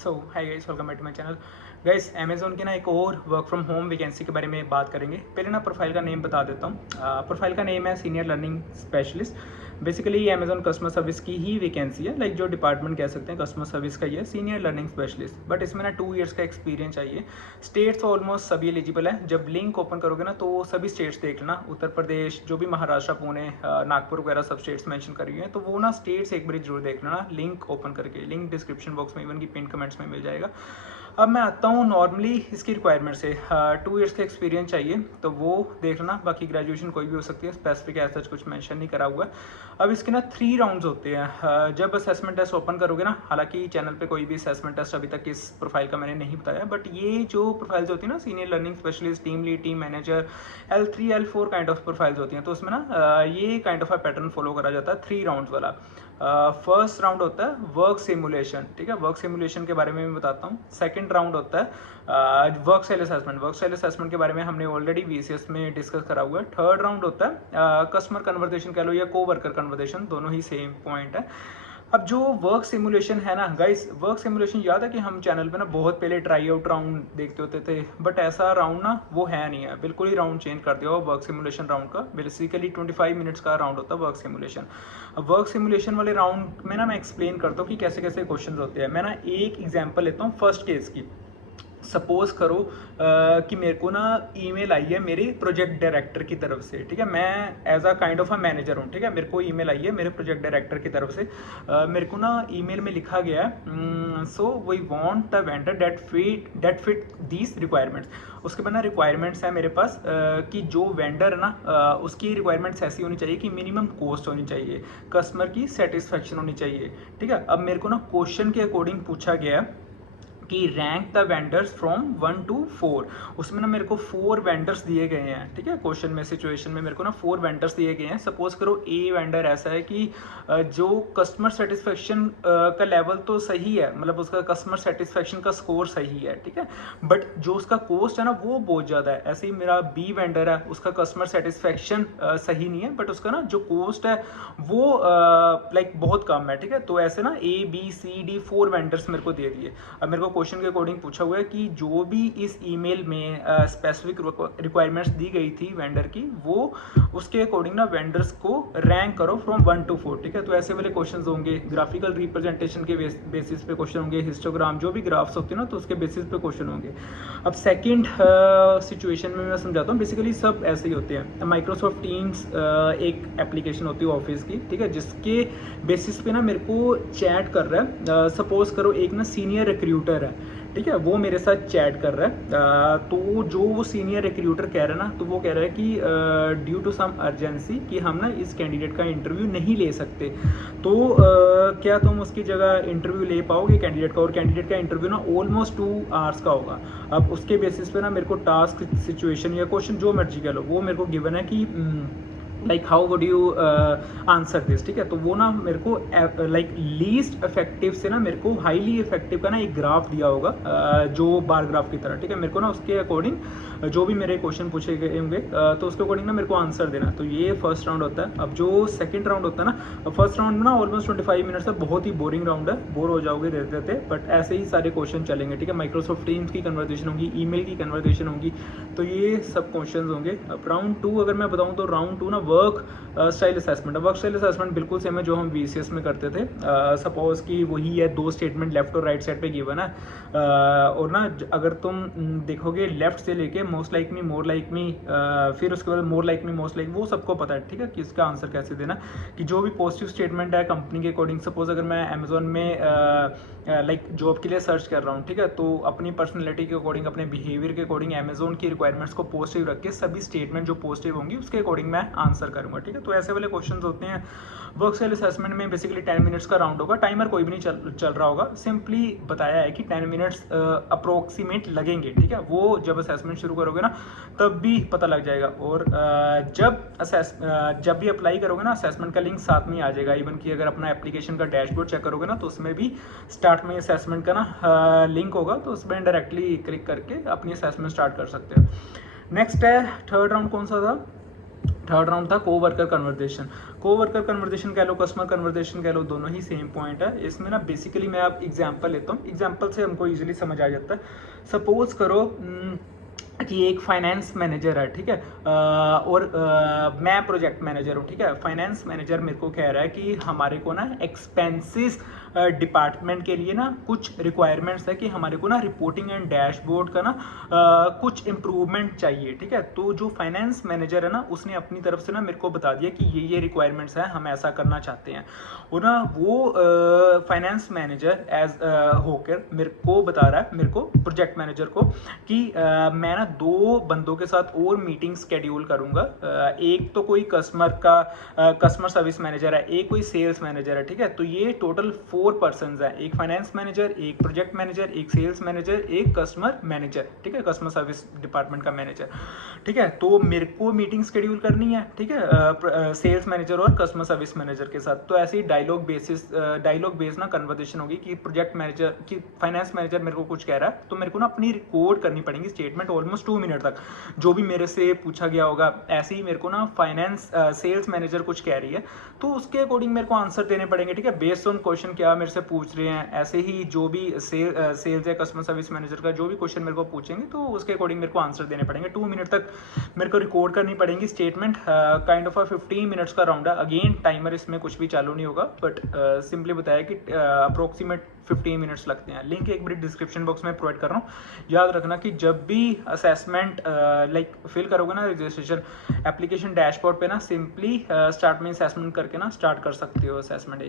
So hi guys, welcome back to my channel. Guys, Amazon की ना एक और वर्क फ्रॉम होम वैकेंसी के बारे में बात करेंगे। पहले ना प्रोफाइल का नेम बता देता हूँ। प्रोफाइल का नेम है सीनियर लर्निंग स्पेशलिस्ट। बेसिकली ये अमेजोन कस्टमर सर्विस की ही वैकेंसी है, लाइक जो डिपार्टमेंट कह सकते हैं कस्टमर सर्विस का, ये है सीनियर लर्निंग स्पेशलिस्ट। बट इसमें ना 2 ईयर्स का एक्सपीरियंस चाहिए। स्टेट्स ऑलमोस्ट सभी एलिजिबल है। जब लिंक ओपन करोगे ना तो सभी स्टेट्स देख लेना, उत्तर प्रदेश, जो भी महाराष्ट्र, पुणे, नागपुर वगैरह सब स्टेट्स मेंशन करी हुई हैं, तो वो ना स्टेट्स एक बार जरूर देख लेना लिंक ओपन करके। लिंक डिस्क्रिप्शन बॉक्स में, इवन की पिन कमेंट्स में मिल जाएगा। अब मैं आता हूँ नॉर्मली इसकी रिक्वायरमेंट से। 2 ईयर्स का एक्सपीरियंस चाहिए, तो वो देख लेना। बाकी ग्रेजुएशन कोई भी हो सकती है, स्पेसिफिक ऐसा कुछ मेंशन नहीं करा हुआ है। अब इसके ना 3 राउंड्स होते हैं। जब असेसमेंट टेस्ट ओपन करोगे ना, हालांकि चैनल पे कोई भी असेसमेंट टेस्ट अभी तक इस प्रोफाइल का मैंने नहीं बताया, बट ये जो प्रोफाइल्स होती है ना, senior learning specialist, team lead, team manager, L3 L4 kind of profiles होती हैं, तो उसमें ना ये काइंड ऑफ पैटर्न फॉलो करा जाता है 3 राउंड्स वाला। फर्स्ट राउंड होता है वर्क सिमुलेशन, ठीक है, वर्क सिमुलेशन के बारे में मैं बताता हूँ। सेकंड राउंड होता है work style assessment. Work style assessment के बारे में हमने ऑलरेडी VCS में डिस्कस करा हुआ है। थर्ड राउंड होता है कस्टमर कन्वर्सेशन कह लो या को वर्कर कन्वर्सेशन, दोनों ही सेम पॉइंट है। अब जो वर्क सिमुलेशन है ना गाइस, वर्क सिमुलेशन याद है कि हम चैनल पे ना बहुत पहले ट्राई आउट राउंड देखते होते थे, बट ऐसा राउंड ना वो है नहीं है, बिल्कुल ही राउंड चेंज कर दिया हुआ वर्क सिमुलेशन राउंड का। बेसिकली 25 मिनट्स का राउंड होता है वर्क सिमुलेशन। अब वर्क सिमुलेशन वाले राउंड में ना मैं एक्सप्लेन करता हूँ कि कैसे कैसे क्वेश्चन होते हैं। मैं ना एक एग्जाम्पल लेता हूँ फर्स्ट केस की। सपोज करो कि मेरे को ना ईमेल आई है मेरे प्रोजेक्ट डायरेक्टर की तरफ से, ठीक है, मैं as a kind of a manager हूँ, ठीक है, मेरे को ईमेल आई है मेरे प्रोजेक्ट डायरेक्टर की तरफ से। मेरे को ना ईमेल में लिखा गया है, so we want the vendor that fit these requirements. उसके बाद ना रिक्वायरमेंट्स है मेरे पास कि जो वेंडर है ना उसकी रिक्वायरमेंट्स ऐसी होनी चाहिए कि मिनिमम कॉस्ट होनी चाहिए, कस्टमर की सेटिस्फेक्शन होनी चाहिए, ठीक है। अब मेरे को ना क्वेश्चन के अकॉर्डिंग पूछा गया है कि rank the vendors from 1 to 4। उसमें ना मेरे को 4 वेंडर्स दिए गए हैं, ठीक है। क्वेश्चन में, सिचुएशन में मेरे को ना 4 वेंडर्स दिए गए हैं। सपोज करो ए वेंडर ऐसा है कि जो कस्टमर सेटिस्फेक्शन का लेवल तो सही है, मतलब उसका कस्टमर सेटिस्फेक्शन का स्कोर सही है, ठीक है, बट जो उसका कॉस्ट है ना वो बहुत ज़्यादा है। ऐसे ही मेरा बी वेंडर है, उसका कस्टमर सेटिस्फेक्शन सही नहीं है, बट उसका ना जो कॉस्ट है वो लाइक बहुत कम है, ठीक है। तो ऐसे ना ABCD 4 वेंडर्स मेरे को दे दिए। अब मेरे को क्वेश्चन के अकॉर्डिंग पूछा हुआ है कि जो भी इस ईमेल में स्पेसिफिक रिक्वायरमेंट्स दी गई थी वेंडर की, वो उसके अकॉर्डिंग ना वेंडर्स को रैंक करो फ्रॉम 1 to 4, ठीक है। तो ऐसे वाले क्वेश्चंस होंगे। ग्राफिकल रिप्रेजेंटेशन के बेसिस पे क्वेश्चन होंगे, हिस्टोग्राम, जो भी ग्राफ्स होते हैं ना, तो उसके बेसिस पे क्वेश्चन होंगे। अब सेकंड सिचुएशन में मैं समझाता हूँ। बेसिकली सब ऐसे ही होते हैं। माइक्रोसॉफ्ट टीम्स एक एप्लीकेशन होती है ऑफिस की, ठीक है, जिसके बेसिस पे ना मेरे को चैट कर रहा है। सपोज करो एक ना सीनियर रिक्रूटर है, ठीक है, वो मेरे साथ चैट कर रहा है। तो जो वो सीनियर रिक्रूटर कह रहा है ना, तो वो कह रहा है कि ड्यू टू सम अर्जेंसी कि हम ना इस कैंडिडेट का इंटरव्यू नहीं ले सकते, तो क्या तुम उसकी जगह इंटरव्यू ले पाओगे कैंडिडेट का। और कैंडिडेट का इंटरव्यू ना ऑलमोस्ट 2 आवर्स का होगा। अब उसके बेसिस पे ना मेरे को टास्क, सिचुएशन या क्वेश्चन जो मर्जी कह लो, वो मेरे को गिवन है कि like how would you answer this, ठीक है। तो वो ना मेरे को लाइक लीस्ट इफेक्टिव से ना मेरे को हाईली इफेक्टिव का ना एक ग्राफ दिया होगा, जो बार ग्राफ की तरह, ठीक है। मेरे को ना उसके अकॉर्डिंग जो भी मेरे क्वेश्चन पूछे गए होंगे तो उसके अकॉर्डिंग ना मेरे को आंसर देना। तो ये फर्स्ट राउंड होता है। अब जो सेकंड राउंड होता है ना, फर्स्ट राउंड में ना ऑलमोस्ट 25 मिनट्स है, बहुत ही बोरिंग राउंड है, बोर हो जाओगे देते देते, बट ऐसे ही सारे क्वेश्चन चलेंगे, ठीक है। माइक्रोसॉफ्ट टीम्स की कन्वर्सेशन होगी, ईमेल की कन्वर्सेशन होगी, तो ये सब क्वेश्चन होंगे। अब राउंड 2 अगर मैं बताऊँ तो राउंड 2 ना work style assessment. Work style assessment बिल्कुल सेम है जो हम VCS में करते थे। सपोज कि वही है, 2 स्टेटमेंट लेफ्ट और राइट साइड पे गिवन है, और ना अगर तुम देखोगे लेफ्ट से लेके most like me, more like me, फिर उसके बाद more like me, most like, वो सबको पता है, ठीक है, कि इसका आंसर कैसे देना। कि जो भी पॉजिटिव स्टेटमेंट है कंपनी के अकॉर्डिंग, सपोज अगर मैं अमेजोन में लाइक जॉब के लिए सर्च कर रहा हूँ, ठीक है, तो अपनी पर्सनैलिटी के अकॉर्डिंग, अपने बिहेवियर के अकॉर्डिंग अमेजोन की रिक्वायरमेंट्स को पॉजिटिव रख के सभी स्टेटमेंट जो पॉजिटिव होंगी उसके अकॉर्डिंग मैं आंसर करूँगा, ठीक है। तो ऐसे वाले क्वेश्चंस होते हैं। वर्क स्टाइल असेसमेंट में बेसिकली 10 मिनट्स का राउंड होगा। टाइमर कोई भी नहीं चल रहा होगा, सिंपली बताया है कि 10 मिनट्स अप्रोक्सीमेट लगेंगे, ठीक है। वो जब असेसमेंट शुरू करोगे ना तब भी पता लग जाएगा। और जब भी अप्लाई करोगे ना, असेसमेंट का लिंक साथ में आ जाएगा। इवन कि अगर अपना एप्लीकेशन का डैशबोर्ड चेक करोगे ना, तो उसमें भी स्टार्ट में असेसमेंट का ना लिंक होगा, तो उसमें डायरेक्टली क्लिक करके अपनी असेसमेंट स्टार्ट कर सकते हो। नेक्स्ट है थर्ड राउंड। कौन सा था? थर्ड राउंड था को वर्कर कन्वर्जेशन कह लो, कस्टमर कन्वर्जेशन कह लो, दोनों ही सेम पॉइंट है। इसमें ना बेसिकली मैं आप एग्जांपल लेता हूँ, एग्जांपल से हमको इजीली समझ आ जाता है। सपोज करो कि एक फाइनेंस मैनेजर है, ठीक है, और मैं प्रोजेक्ट मैनेजर हूँ, ठीक है। फाइनेंस मैनेजर मेरे को कह रहा है कि हमारे को ना एक्सपेंसेस डिपार्टमेंट के लिए ना कुछ रिक्वायरमेंट्स है कि हमारे को ना रिपोर्टिंग एंड डैशबोर्ड का ना कुछ इम्प्रूवमेंट चाहिए, ठीक है। तो जो फाइनेंस मैनेजर है ना, उसने अपनी तरफ से ना मेरे को बता दिया कि ये रिक्वायरमेंट्स हैं, हम ऐसा करना चाहते हैं। और ना वो फाइनेंस मैनेजर एज होकर मेरे को बता रहा है, मेरे को प्रोजेक्ट मैनेजर को, कि मैं ना 2 बंदों के साथ और मीटिंग स्केड्यूल करूंगा। एक तो कोई कस्टमर सर्विस मैनेजर है, एक कोई सेल्स मैनेजर है, ठीक है। तो ये टोटल 4 पर्सन्स हैं, एक फाइनेंस मैनेजर, एक प्रोजेक्ट मैनेजर, एक सेल्स मैनेजर, एक कस्टमर मैनेजर, ठीक है, कस्टमर सर्विस डिपार्टमेंट का मैनेजर, ठीक है। तो मेरे को मीटिंग स्केड्यूल करनी है, ठीक है, सेल्स मैनेजर और कस्टमर सर्विस मैनेजर के साथ। तो ऐसे ही डायलॉग बेस ना कन्वर्सेशन होगी कि प्रोजेक्ट मैनेजर की फाइनेंस मैनेजर मेरे को कुछ कह रहा है, तो मेरे को ना अपनी रिकॉर्ड करनी पड़ेगी स्टेटमेंट ऑलमोस्ट 2 मिनट तक, जो भी मेरे से पूछा गया होगा। ऐसे ही मेरे को ना फाइनेंस सेल्स मैनेजर कुछ कह रही है, तो उसके अकॉर्डिंग मेरे को आंसर देने पड़ेंगे, ठीक है, बेस्ड ऑन क्वेश्चन क्या मेरे से पूछ रहे हैं। ऐसे ही जो भी सेल्स या कस्टमर सर्विस मैनेजर का जो भी क्वेश्चन मेरे को पूछेंगे, तो उसके अकॉर्डिंग मेरे को आंसर देने पड़ेंगे। 2 मिनट तक मेरे को रिकॉर्ड करनी पड़ेंगी स्टेटमेंट। काइंड ऑफ 15 मिनट्स का राउंड है। अगेन टाइमर इसमें कुछ भी चालू नहीं होगा, बट सिंपली बताया कि अप्रोक्सीमेट 15 मिनट्स लगते हैं। लिंक एक बार डिस्क्रिप्शन बॉक्स में प्रोवाइड कर रहा हूँ। याद रखना कि जब भी असेसमेंट लाइक फिल करोगे ना रजिस्ट्रेशन एप्लीकेशन डैशबोर्ड पे ना, सिंपली स्टार्ट में असेसमेंट करके ना स्टार्ट कर सकते हो असेसमेंट।